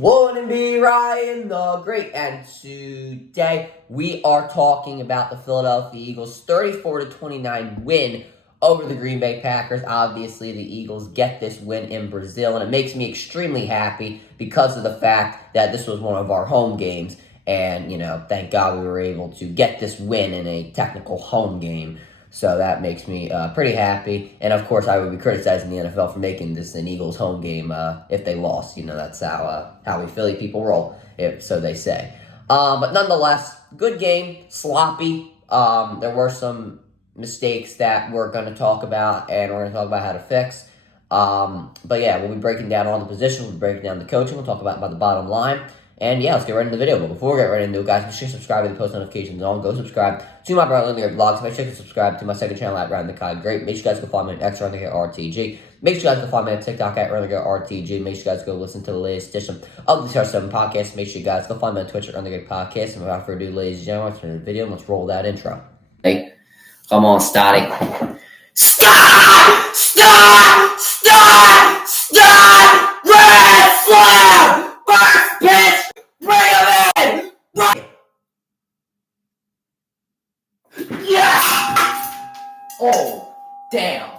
Wouldn't be Ryan the Great, and today we are talking about the Philadelphia Eagles' 34-29 win over the Green Bay Packers. Obviously, the Eagles get this win in Brazil, and it makes me extremely happy because of the fact that this was one of our home games, and, thank God we were able to get this win in a technical home game. So that makes me pretty happy. And of course, I would be criticizing the NFL for making this an Eagles home game if they lost. That's how we Philly people roll, so they say. But nonetheless, good game, sloppy. There were some mistakes that we're going to talk about, and we're going to talk about how to fix. But yeah, we'll be breaking down all the positions, we'll be breaking down the coaching, we'll talk about the bottom line. And yeah, let's get right into the video. But before we get right into it, guys, make sure you subscribe with the post notifications on. Go subscribe to my brother Linear Blogs. Make sure you subscribe to my second channel at Ryan the Kai Great. Make sure you guys go follow me on X Ryan the RTG. Make sure you guys go follow me on TikTok at Ryan the RTG. Make sure you guys go listen to the latest edition of the TR7 podcast. Make sure you guys go follow me on Twitch at Ryan the Great Podcast. And without further ado, ladies and gentlemen, let's turn to the video and let's roll that intro. Hey, come on, Stotty. Stop! Stop! Stop! Stop! Red flag! First pitch! Bring him in! Yes! Oh, damn.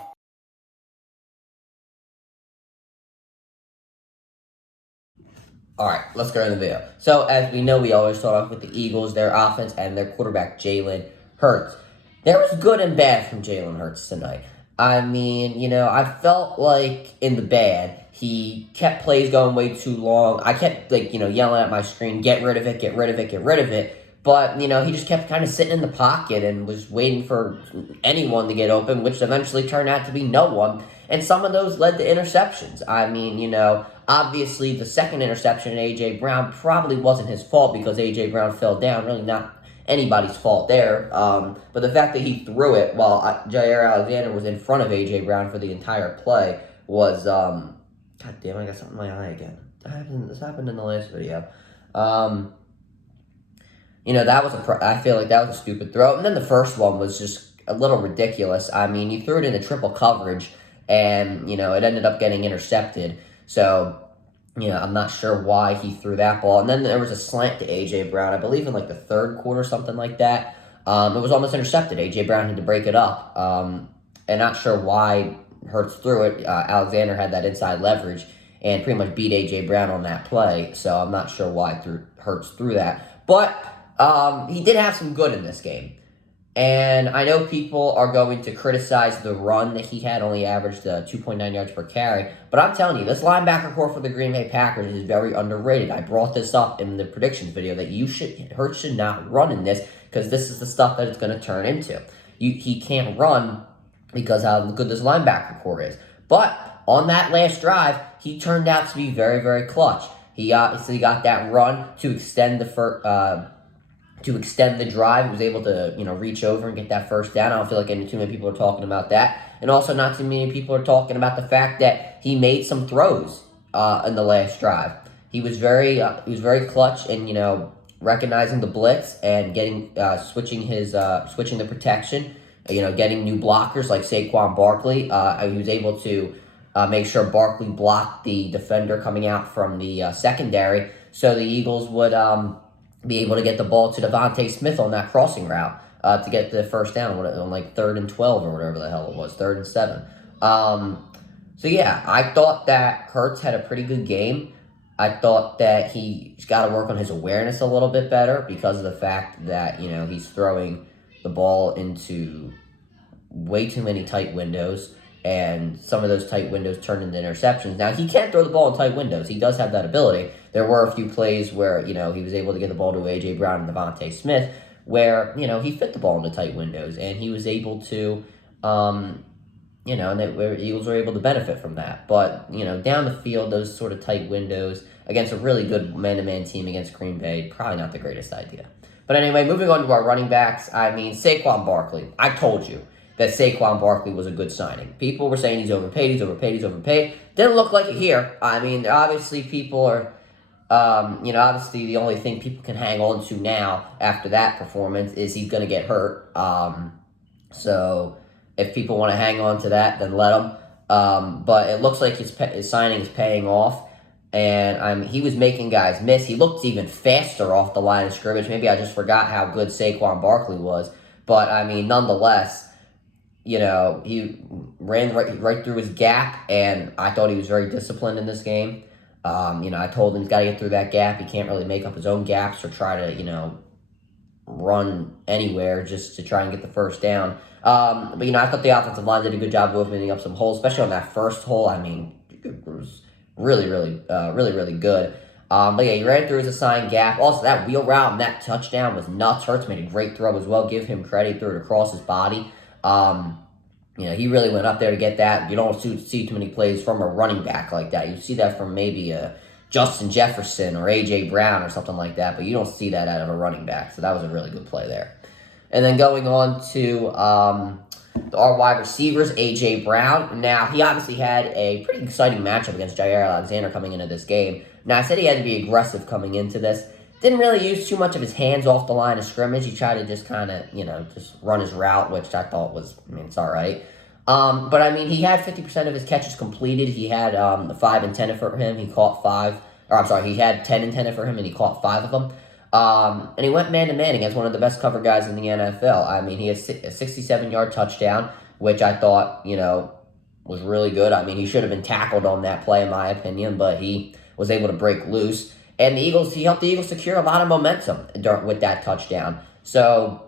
Alright, let's go into the video. So, as we know, we always start off with the Eagles, their offense, and their quarterback, Jalen Hurts. There was good and bad from Jalen Hurts tonight. I mean, I felt like in the bad, he kept plays going way too long. I kept, yelling at my screen, get rid of it, get rid of it, get rid of it. But, he just kept kind of sitting in the pocket and was waiting for anyone to get open, which eventually turned out to be no one. And some of those led to interceptions. I mean, obviously the second interception in A.J. Brown probably wasn't his fault because A.J. Brown fell down. Really not anybody's fault there. But the fact that he threw it while Jair Alexander was in front of A.J. Brown for the entire play was, God damn, I got something in my eye again. This happened in the last video. I feel like that was a stupid throw. And then the first one was just a little ridiculous. I mean, you threw it into triple coverage, and, it ended up getting intercepted. So, I'm not sure why he threw that ball. And then there was a slant to A.J. Brown, I believe in, the third quarter, something like that. It was almost intercepted. A.J. Brown had to break it up. And not sure why Hurts threw it. Alexander had that inside leverage and pretty much beat A.J. Brown on that play. So I'm not sure why Hurts threw that. But he did have some good in this game. And I know people are going to criticize the run that he had, only averaged 2.9 yards per carry. But I'm telling you, this linebacker core for the Green Bay Packers is very underrated. I brought this up in the predictions video that Hurts should not run in this because this is the stuff that it's going to turn into. He can't run because how good this linebacker core is. But on that last drive, he turned out to be very, very clutch. He got that run to extend the drive. He was able to, reach over and get that first down. I don't feel like too many people are talking about that. And also not too many people are talking about the fact that he made some throws in the last drive. He was very clutch in, recognizing the blitz and getting, switching the protection, getting new blockers like Saquon Barkley. He was able to make sure Barkley blocked the defender coming out from the secondary so the Eagles would, be able to get the ball to Devontae Smith on that crossing route to get the first down on 3rd and 12 or whatever the hell it was, 3rd and 7. So yeah, I thought that Hurts had a pretty good game. I thought that he's got to work on his awareness a little bit better because of the fact that, he's throwing the ball into way too many tight windows, and some of those tight windows turn into interceptions. Now, he can't throw the ball in tight windows. He does have that ability. There were a few plays where, he was able to get the ball to A.J. Brown and Devontae Smith where, he fit the ball into tight windows, and he was able to, and where the Eagles were able to benefit from that. But, down the field, those sort of tight windows against a really good man-to-man team against Green Bay, probably not the greatest idea. But anyway, moving on to our running backs, I mean, Saquon Barkley. I told you that Saquon Barkley was a good signing. People were saying he's overpaid. Didn't look like it here. I mean, obviously people are, obviously the only thing people can hang on to now after that performance is he's going to get hurt. So if people want to hang on to that, then let him. But it looks like his signing is paying off. And he was making guys miss. He looked even faster off the line of scrimmage. Maybe I just forgot how good Saquon Barkley was. But, nonetheless, he ran right through his gap, and I thought he was very disciplined in this game. I told him he's got to get through that gap. He can't really make up his own gaps or try to, run anywhere just to try and get the first down. But, I thought the offensive line did a good job of opening up some holes, especially on that first hole. It was really good. But yeah, he ran through his assigned gap. Also, that wheel route and that touchdown was nuts. Hurts made a great throw as well. Give him credit. He threw it across his body. He really went up there to get that. You don't see too many plays from a running back like that. You see that from maybe Justin Jefferson or A.J. Brown or something like that, but you don't see that out of a running back. So that was a really good play there. And then going on to our wide receivers, A.J. Brown. Now, he obviously had a pretty exciting matchup against Jair Alexander coming into this game. Now, I said he had to be aggressive coming into this. Didn't really use too much of his hands off the line of scrimmage. He tried to just kind of, just run his route, which I thought was, it's all right. But, he had 50% of his catches completed. He had 5 intended for him. He caught 5. He had 10 intended for him, and he caught 5 of them. And he went man-to-man against one of the best cover guys in the NFL. He had a 67-yard touchdown, which I thought, was really good. He should have been tackled on that play, in my opinion, but he was able to break loose. And he helped the Eagles secure a lot of momentum with that touchdown. So,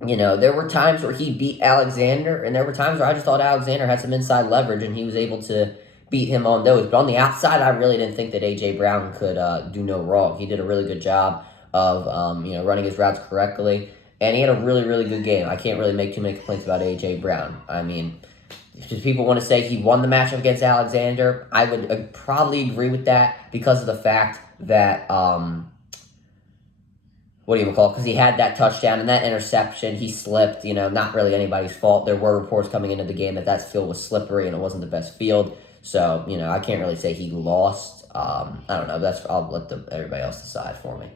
there were times where he beat Alexander, and there were times where I just thought Alexander had some inside leverage, and he was able to beat him on those. But on the outside, I really didn't think that A.J. Brown could do no wrong. He did a really good job of, running his routes correctly, and he had a really, really good game. I can't really make too many complaints about A.J. Brown. If people want to say he won the matchup against Alexander, I would probably agree with that because of the fact that, because he had that touchdown and that interception, he slipped, not really anybody's fault. There were reports coming into the game that field was slippery and it wasn't the best field. So, I can't really say he lost. I don't know. I'll let everybody else decide for me.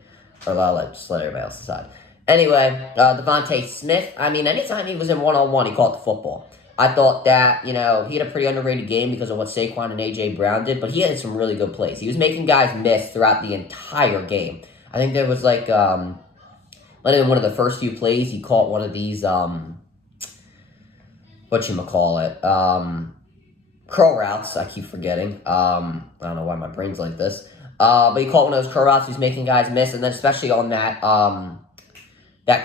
Or just let everybody else decide. Anyway, Devontae Smith, anytime he was in one-on-one, he caught the football. I thought that, he had a pretty underrated game because of what Saquon and A.J. Brown did, but he had some really good plays. He was making guys miss throughout the entire game. I think there was in one of the first few plays, he caught one of these, curl routes. I keep forgetting. I don't know why my brain's like this. But he caught one of those curl routes. He's making guys miss, and then especially on that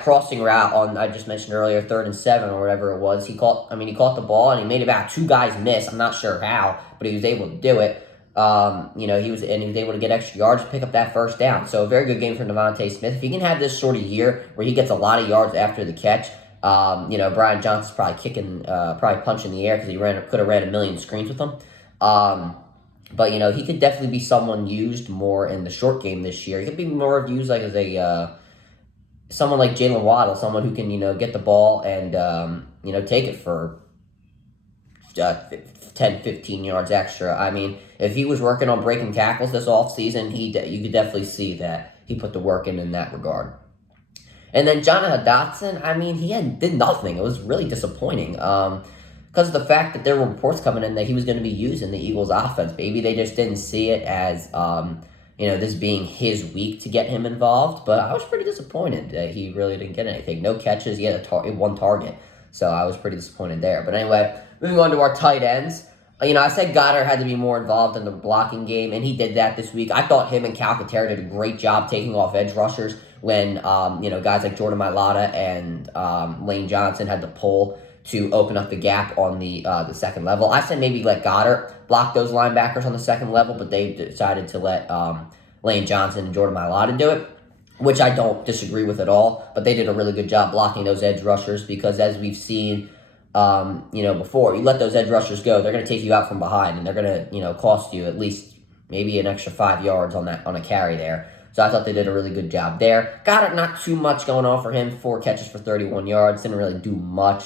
crossing route I just mentioned earlier, 3rd and 7 or whatever it was. He caught the ball, and he made about 2 guys miss. I'm not sure how, but he was able to do it. He was able to get extra yards to pick up that first down. So a very good game from Devontae Smith. If he can have this sort of year where he gets a lot of yards after the catch, Brian Johnson's probably punching the air because he could have ran a million screens with him. But he could definitely be someone used more in the short game this year. He could be more used like as a someone like Jalen Waddle, someone who can get the ball and take it for 10, 15 yards extra. If he was working on breaking tackles this offseason, you could definitely see that he put the work in that regard. And then Jonathan Dotson, he did nothing. It was really disappointing because of the fact that there were reports coming in that he was going to be used in the Eagles' offense. Maybe they just didn't see it as, this being his week to get him involved. But I was pretty disappointed that he really didn't get anything. No catches. He had one target. So I was pretty disappointed there. But anyway, moving on to our tight ends. I said Goddard had to be more involved in the blocking game, and he did that this week. I thought him and Calcaterra did a great job taking off edge rushers when, guys like Jordan Mailata and Lane Johnson had to pull to open up the gap on the second level. I said maybe let Goddard block those linebackers on the second level, but they decided to let Lane Johnson and Jordan Mailata do it, which I don't disagree with at all. But they did a really good job blocking those edge rushers because, as we've seen, before, you let those edge rushers go, they're going to take you out from behind, and they're going to, cost you at least maybe an extra 5 yards on a carry there. So I thought they did a really good job there. Goddard, not too much going on for him. 4 catches for 31 yards. Didn't really do much.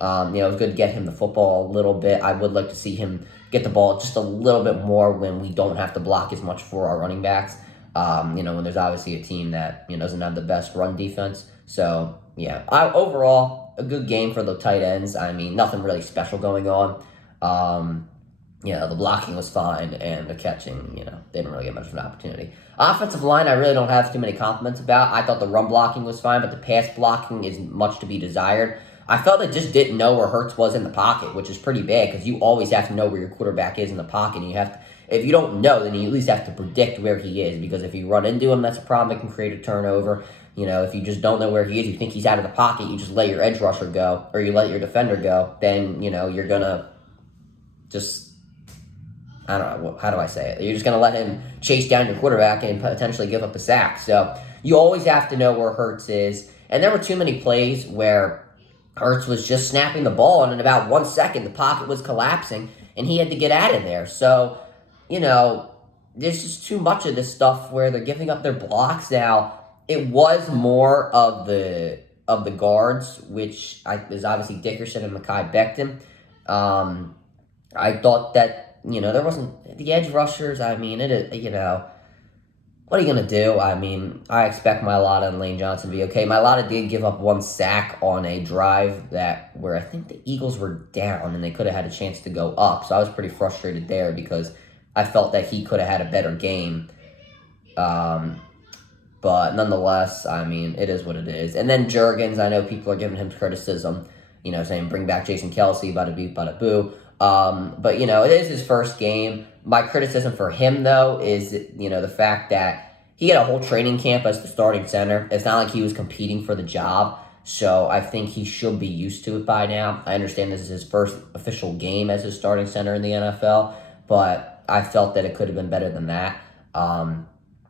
It was good to get him the football a little bit. I would like to see him get the ball just a little bit more when we don't have to block as much for our running backs. When there's obviously a team that doesn't have the best run defense. So, yeah. Overall, a good game for the tight ends. Nothing really special going on. The blocking was fine, and the catching, they didn't really get much of an opportunity. Offensive line, I really don't have too many compliments about. I thought the run blocking was fine, but the pass blocking is much to be desired. I felt it just didn't know where Hurts was in the pocket, which is pretty bad because you always have to know where your quarterback is in the pocket. And you have to, if you don't know, then you at least have to predict where he is, because if you run into him, that's a problem. It can create a turnover. If you just don't know where he is, you think he's out of the pocket, you just let your edge rusher go, or you let your defender go, then, you're going to just, I don't know, how do I say it? You're just going to let him chase down your quarterback and potentially give up a sack. So you always have to know where Hurts is. And there were too many plays where Hurts was just snapping the ball, and in about 1 second, the pocket was collapsing, and he had to get out of there. So, there's just too much of this stuff where they're giving up their blocks. Now, it was more of the guards, which is obviously Dickerson and Mekhi Becton. I thought that, there wasn't the edge rushers. I mean, what are you going to do? I mean, I expect Mailata and Lane Johnson to be okay. Mailata did give up 1 sack on a drive where I think the Eagles were down and they could have had a chance to go up. So I was pretty frustrated there because I felt that he could have had a better game. But nonetheless, I mean, it is what it is. And then Juergens, I know people are giving him criticism, saying bring back Jason Kelce, bada beep, bada boo. But, it is his first game. My criticism for him, though, is, the fact that he had a whole training camp as the starting center. It's not like he was competing for the job. So I think he should be used to it by now. I understand this is his first official game as his starting center in the NFL, but I felt that it could have been better than that.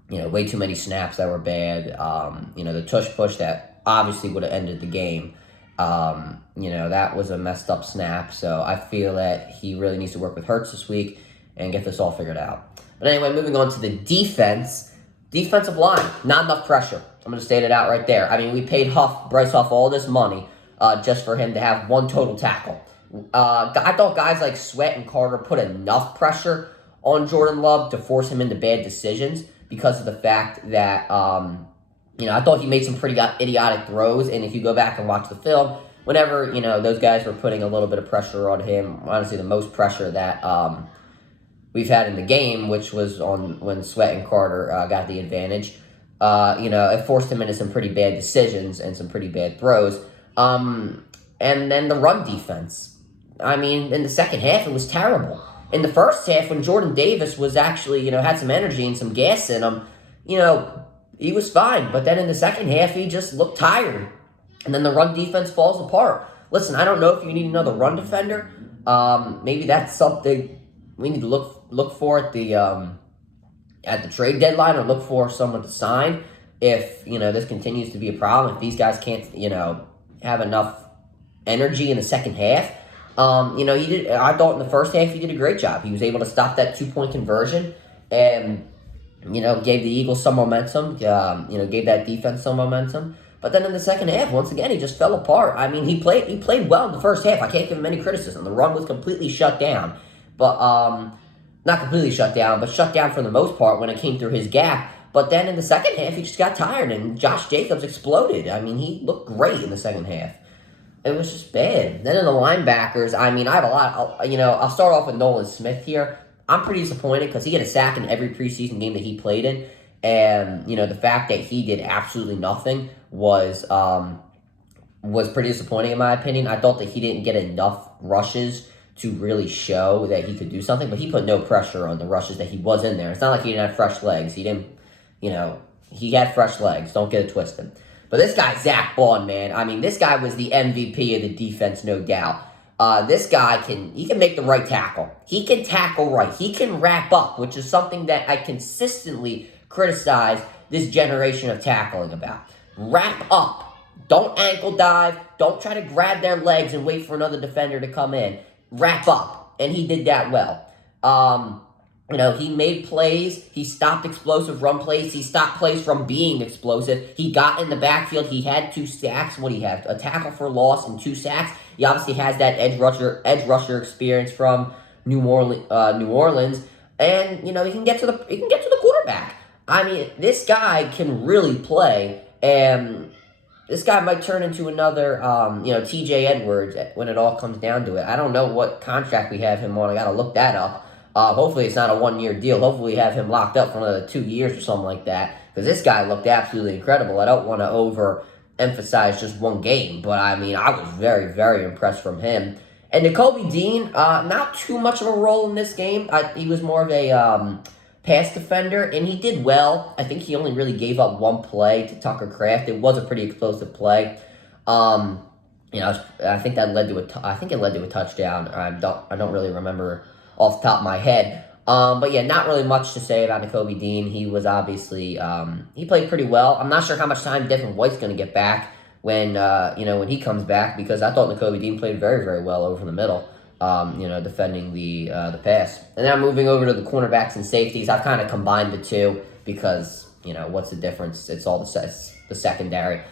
Way too many snaps that were bad. The tush push that obviously would have ended the game. That was a messed up snap. So I feel that he really needs to work with Hurts this week and get this all figured out. But anyway, moving on to the defense. Defensive line, not enough pressure. I'm going to state it out right there. I mean, we paid Bryce Huff all this money just for him to have 1 total tackle. I thought guys like Sweat and Carter put enough pressure on Jordan Love to force him into bad decisions because of the fact that, I thought he made some pretty idiotic throws. And if you go back and watch the film, whenever, those guys were putting a little bit of pressure on him, honestly, the most pressure that we've had in the game, which was on when Sweat and Carter got the advantage, it forced him into some pretty bad decisions and some pretty bad throws. And then the run defense. I mean, in the second half, it was terrible. In the first half, when Jordan Davis was actually, had some energy and some gas in him, he was fine. But then in the second half, he just looked tired. And then the run defense falls apart. Listen, I don't know if you need another run defender. Maybe that's something we need to look for at the trade deadline, or look for someone to sign if, this continues to be a problem. If these guys can't, have enough energy in the second half. He did. I thought in the first half he did a great job. He was able to stop that 2-point conversion and, gave the Eagles some momentum, gave that defense some momentum. But then in the second half, once again, he just fell apart. I mean, he played well in the first half. I can't give him any criticism. The run was completely shut down. But, not completely shut down, but shut down for the most part when it came through his gap. But then in the second half, he just got tired, and Josh Jacobs exploded. I mean, he looked great in the second half. It was just bad. Then in the linebackers, I mean, I have a lot. I'll start off with Nolan Smith here. I'm pretty disappointed because he had a sack in every preseason game that he played in. And, the fact that he did absolutely nothing was pretty disappointing in my opinion. I thought that he didn't get enough rushes to really show that he could do something, but he put no pressure on the rushes that he was in there. It's not like he didn't have fresh legs. He didn't, he had fresh legs. Don't get it twisted. But this guy, Zach Bond, man, I mean, this guy was the MVP of the defense, no doubt. This guy can make the right tackle. He can tackle right. He can wrap up, which is something that I consistently criticize this generation of tackling about. Wrap up. Don't ankle dive. Don't try to grab their legs and wait for another defender to come in. Wrap up. And he did that well. He made plays. He stopped explosive run plays. He stopped plays from being explosive. He got in the backfield. He had 2 sacks. What do you have? A tackle for loss and 2 sacks. He obviously has that edge rusher experience from New Orleans. And, he can get to the quarterback. I mean, this guy can really play. And this guy might turn into another, TJ Edwards when it all comes down to it. I don't know what contract we have him on. I got to look that up. Hopefully it's not a 1-year deal. Hopefully we have him locked up for another 2 years or something like that, because this guy looked absolutely incredible. I don't want to overemphasize just one game, but I mean, I was very, very impressed from him. And Nakobe Dean, not too much of a role in this game. He was more of a pass defender, and he did well. I think he only really gave up one play to Tucker Kraft. It was a pretty explosive play. I think that led to a touchdown. I don't really remember off the top of my head. But yeah, not really much to say about Nakobe Dean. He was obviously he played pretty well. I'm not sure how much time Devin White's going to get back when he comes back, because I thought Nakobe Dean played very, very well over the middle. Defending the pass. And now moving over to the cornerbacks and safeties, I've kind of combined the two because, what's the difference? It's all the secondary.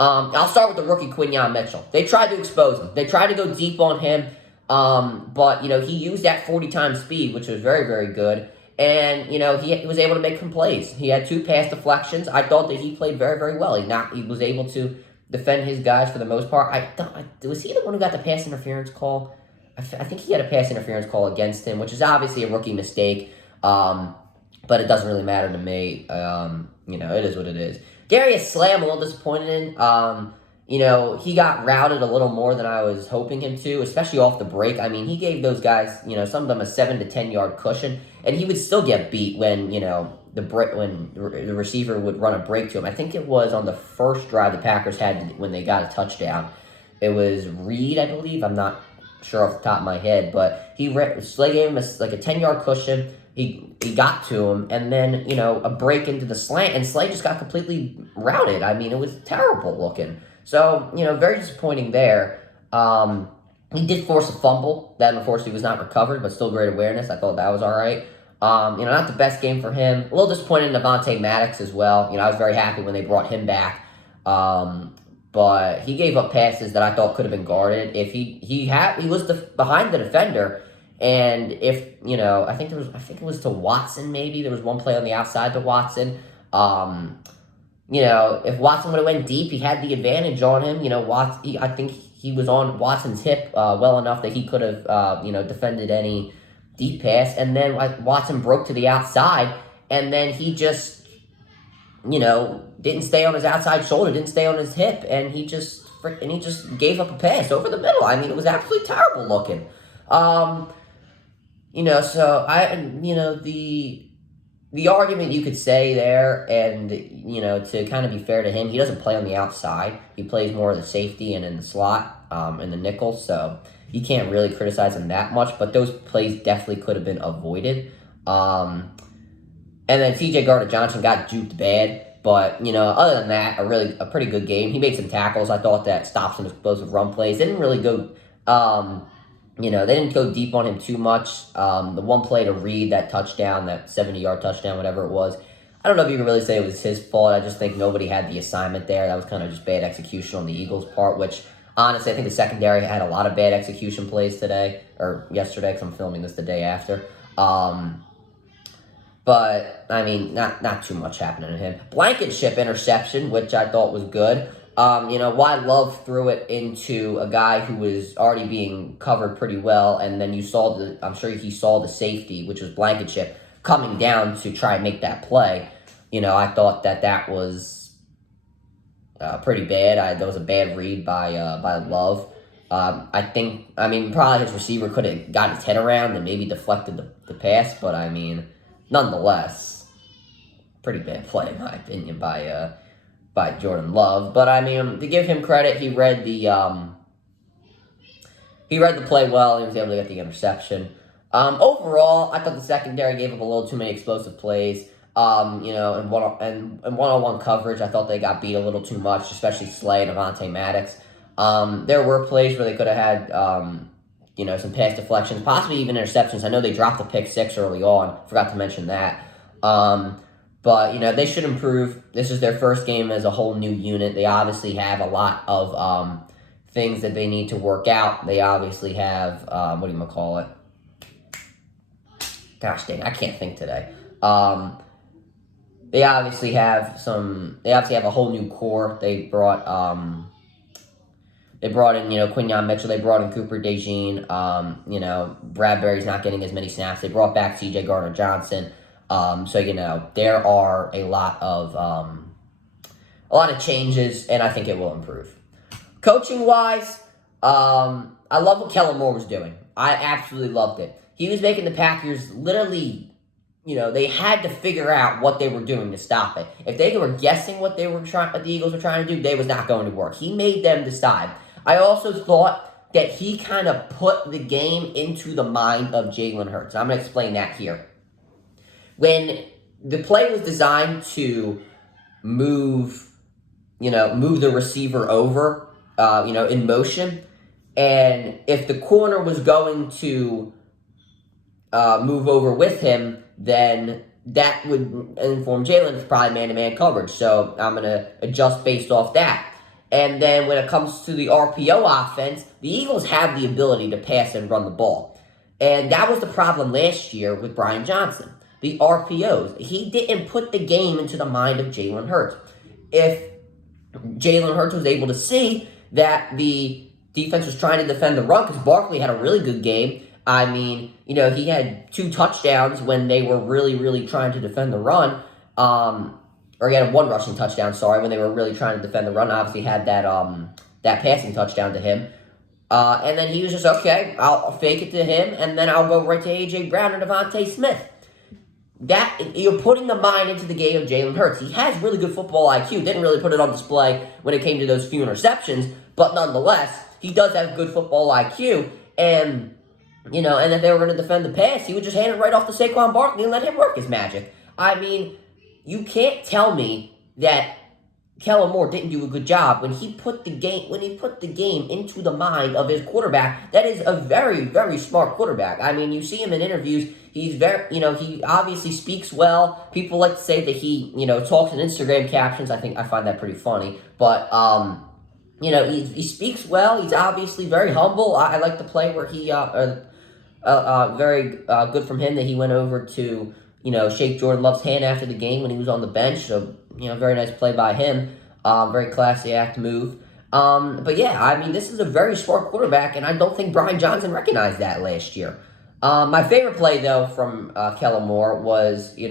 I'll start with the rookie Quinyon Mitchell. They tried to expose him. They tried to go deep on him, but, he used that 40-time speed, which was very, very good. And, he was able to make some plays. He had 2 pass deflections. I thought that he played very, very well. He was able to defend his guys for the most part. Was he the one who got the pass interference call? I think he had a pass interference call against him, which is obviously a rookie mistake, but it doesn't really matter to me. It is what it is. Darius Slay, I'm a little disappointed in. He got routed a little more than I was hoping him to, especially off the break. I mean, he gave those guys, some of them a 7 to 10 yard cushion, and he would still get beat when, when the receiver would run a break to him. I think it was on the first drive the Packers had when they got a touchdown. It was Reed, I believe. I'm not sure off the top of my head, but Slay gave him a 10-yard cushion. He got to him, and then, a break into the slant, and Slay just got completely routed. I mean, it was terrible looking. So, very disappointing there. He did force a fumble. That, unfortunately, was not recovered, but still great awareness. I thought that was all right. Not the best game for him. A little disappointed in Devontae Maddox as well. I was very happy when they brought him back. But he gave up passes that I thought could have been guarded. If he was behind the defender, and if I think it was to Watson, maybe there was one play on the outside to Watson. If Watson would have went deep, he had the advantage on him. I think he was on Watson's hip well enough that he could have defended any deep pass, and then Watson broke to the outside, and then he just didn't stay on his outside shoulder, didn't stay on his hip, and he just gave up a pass over the middle. I mean, it was absolutely terrible looking. The argument you could say there, and to kind of be fair to him, he doesn't play on the outside. He plays more of the safety and in the slot, in the nickel, so you can't really criticize him that much, but those plays definitely could have been avoided. And then TJ Gardner-Johnson got juked bad. But, other than that, a pretty good game. He made some tackles. I thought that stopped some explosive run plays. They didn't really go, they didn't go deep on him too much. The one play to Reed, that touchdown, that 70-yard touchdown, whatever it was, I don't know if you can really say it was his fault. I just think nobody had the assignment there. That was kind of just bad execution on the Eagles' part, which, honestly, I think the secondary had a lot of bad execution plays today, or yesterday, because I'm filming this the day after. But, I mean, not too much happening to him. Blankenship interception, which I thought was good. Wyatt Love threw it into a guy who was already being covered pretty well, and then I'm sure he saw the safety, which was Blankenship, coming down to try and make that play. I thought that was pretty bad. That was a bad read by Love. Probably his receiver could have got his head around and maybe deflected the pass, but, nonetheless, pretty bad play in my opinion by Jordan Love. But to give him credit, he read the play well. He was able to get the interception. Overall, I thought the secondary gave up a little too many explosive plays. And one-on-one coverage, I thought they got beat a little too much, especially Slay and Devontae Maddox. There were plays where they could have had some pass deflections, possibly even interceptions. I know they dropped the pick 6 early on. Forgot to mention that. But, they should improve. This is their first game as a whole new unit. They obviously have a lot of things that they need to work out. They obviously have, gosh dang, I can't think today. they obviously have a whole new core. They brought in, Quinyon Mitchell. They brought in Cooper DeJean. Bradbury's not getting as many snaps. They brought back C.J. Gardner-Johnson. There are a lot of changes, and I think it will improve. Coaching-wise, I love what Kellen Moore was doing. I absolutely loved it. He was making the Packers literally, they had to figure out what they were doing to stop it. If they were guessing what the Eagles were trying to do, they was not going to work. He made them decide. I also thought that he kind of put the game into the mind of Jalen Hurts. I'm going to explain that here. When the play was designed to move the receiver over, in motion, and if the corner was going to move over with him, then that would inform Jalen it's probably man-to-man coverage. So I'm going to adjust based off that. And then when it comes to the RPO offense, the Eagles have the ability to pass and run the ball. And that was the problem last year with Brian Johnson. The RPOs. He didn't put the game into the mind of Jalen Hurts. If Jalen Hurts was able to see that the defense was trying to defend the run, because Barkley had a really good game. I mean, he had 2 touchdowns when they were really, really trying to defend the run. Or he had 1 rushing touchdown, when they were really trying to defend the run. Obviously had that passing touchdown to him. And then he was just, okay, I'll fake it to him, and then I'll go right to A.J. Brown or Devontae Smith. That, you're putting the mind into the game of Jalen Hurts. He has really good football IQ. Didn't really put it on display when it came to those few interceptions, but nonetheless, he does have good football IQ. And, and if they were going to defend the pass, he would just hand it right off to Saquon Barkley and let him work his magic. I mean, you can't tell me that Kellen Moore didn't do a good job when he put the game into the mind of his quarterback. That is a very, very smart quarterback. I mean, you see him in interviews. He's very, he obviously speaks well. People like to say that he, talks in Instagram captions. I find that pretty funny. But, he speaks well. He's obviously very humble. I like the play where he, very good from him that he went over to, shake Jordan Love's hand after the game when he was on the bench. So, very nice play by him. Very classy act move. But yeah, I mean, this is a very smart quarterback, and I don't think Brian Johnson recognized that last year. My favorite play, though, from Kellen Moore was, it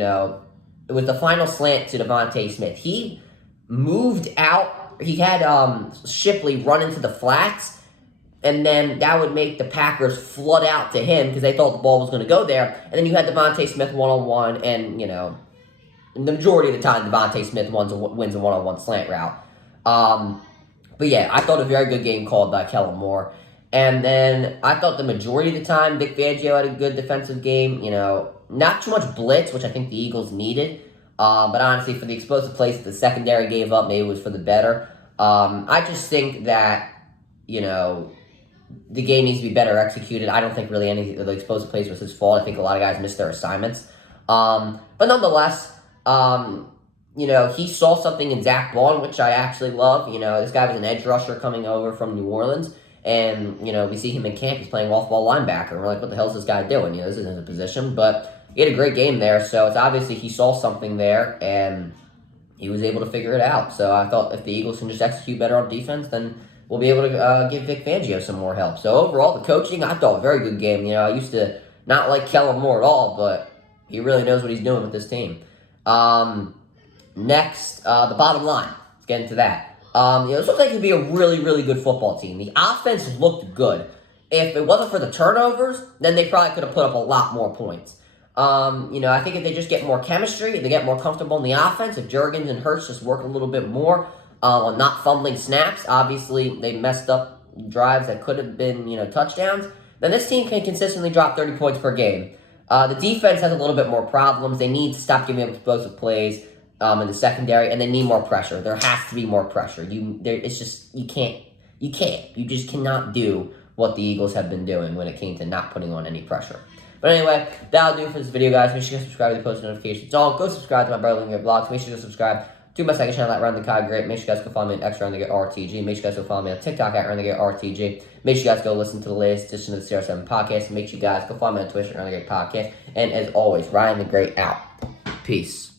was the final slant to Devontae Smith. He moved out. He had Shipley run into the flats, and then that would make the Packers flood out to him because they thought the ball was going to go there. And then you had Devontae Smith one-on-one, and, the majority of the time, Devontae Smith wins a one-on-one slant route. But yeah, I thought a very good game called by Kellen Moore. And then I thought the majority of the time, Vic Fangio had a good defensive game. Not too much blitz, which I think the Eagles needed. But honestly, for the explosive plays that the secondary gave up, maybe it was for the better. I just think that, the game needs to be better executed. I don't think really any of the explosive plays was his fault. I think a lot of guys missed their assignments. But nonetheless, he saw something in Zach Bond, which I actually love. This guy was an edge rusher coming over from New Orleans. And, we see him in camp. He's playing off-ball linebacker. And we're like, what the hell is this guy doing? This isn't his position. But he had a great game there. So it's obviously he saw something there. And he was able to figure it out. So I thought if the Eagles can just execute better on defense, then we'll be able to give Vic Fangio some more help. So overall, the coaching, I thought a very good game. I used to not like Kellen Moore at all. But he really knows what he's doing with this team. Next, the bottom line. Let's get into that. This looked like it could be a really, really good football team. The offense looked good. If it wasn't for the turnovers, then they probably could have put up a lot more points. I think if they just get more chemistry, if they get more comfortable in the offense, if Jurgens and Hurts just work a little bit more on not fumbling snaps, obviously they messed up drives that could have been, touchdowns, then this team can consistently drop 30 points per game. The defense has a little bit more problems. They need to stop giving up explosive plays in the secondary, and they need more pressure. There has to be more pressure. You just cannot do what the Eagles have been doing when it came to not putting on any pressure. But anyway, that'll do it for this video, guys. Make sure you subscribe to the post notifications on. Go subscribe to my Brother Linger blogs. Make sure to subscribe to my second channel at Run the Kai Great. Make sure you guys go follow me on X Run the Get RTG. Make sure you guys go follow me on TikTok at Run the Get RTG. Make sure you guys go listen to the latest edition of the CR7 podcast. Make sure you guys go follow me on Twitch at Run the Great Podcast. And as always, Ryan the Great out. Peace.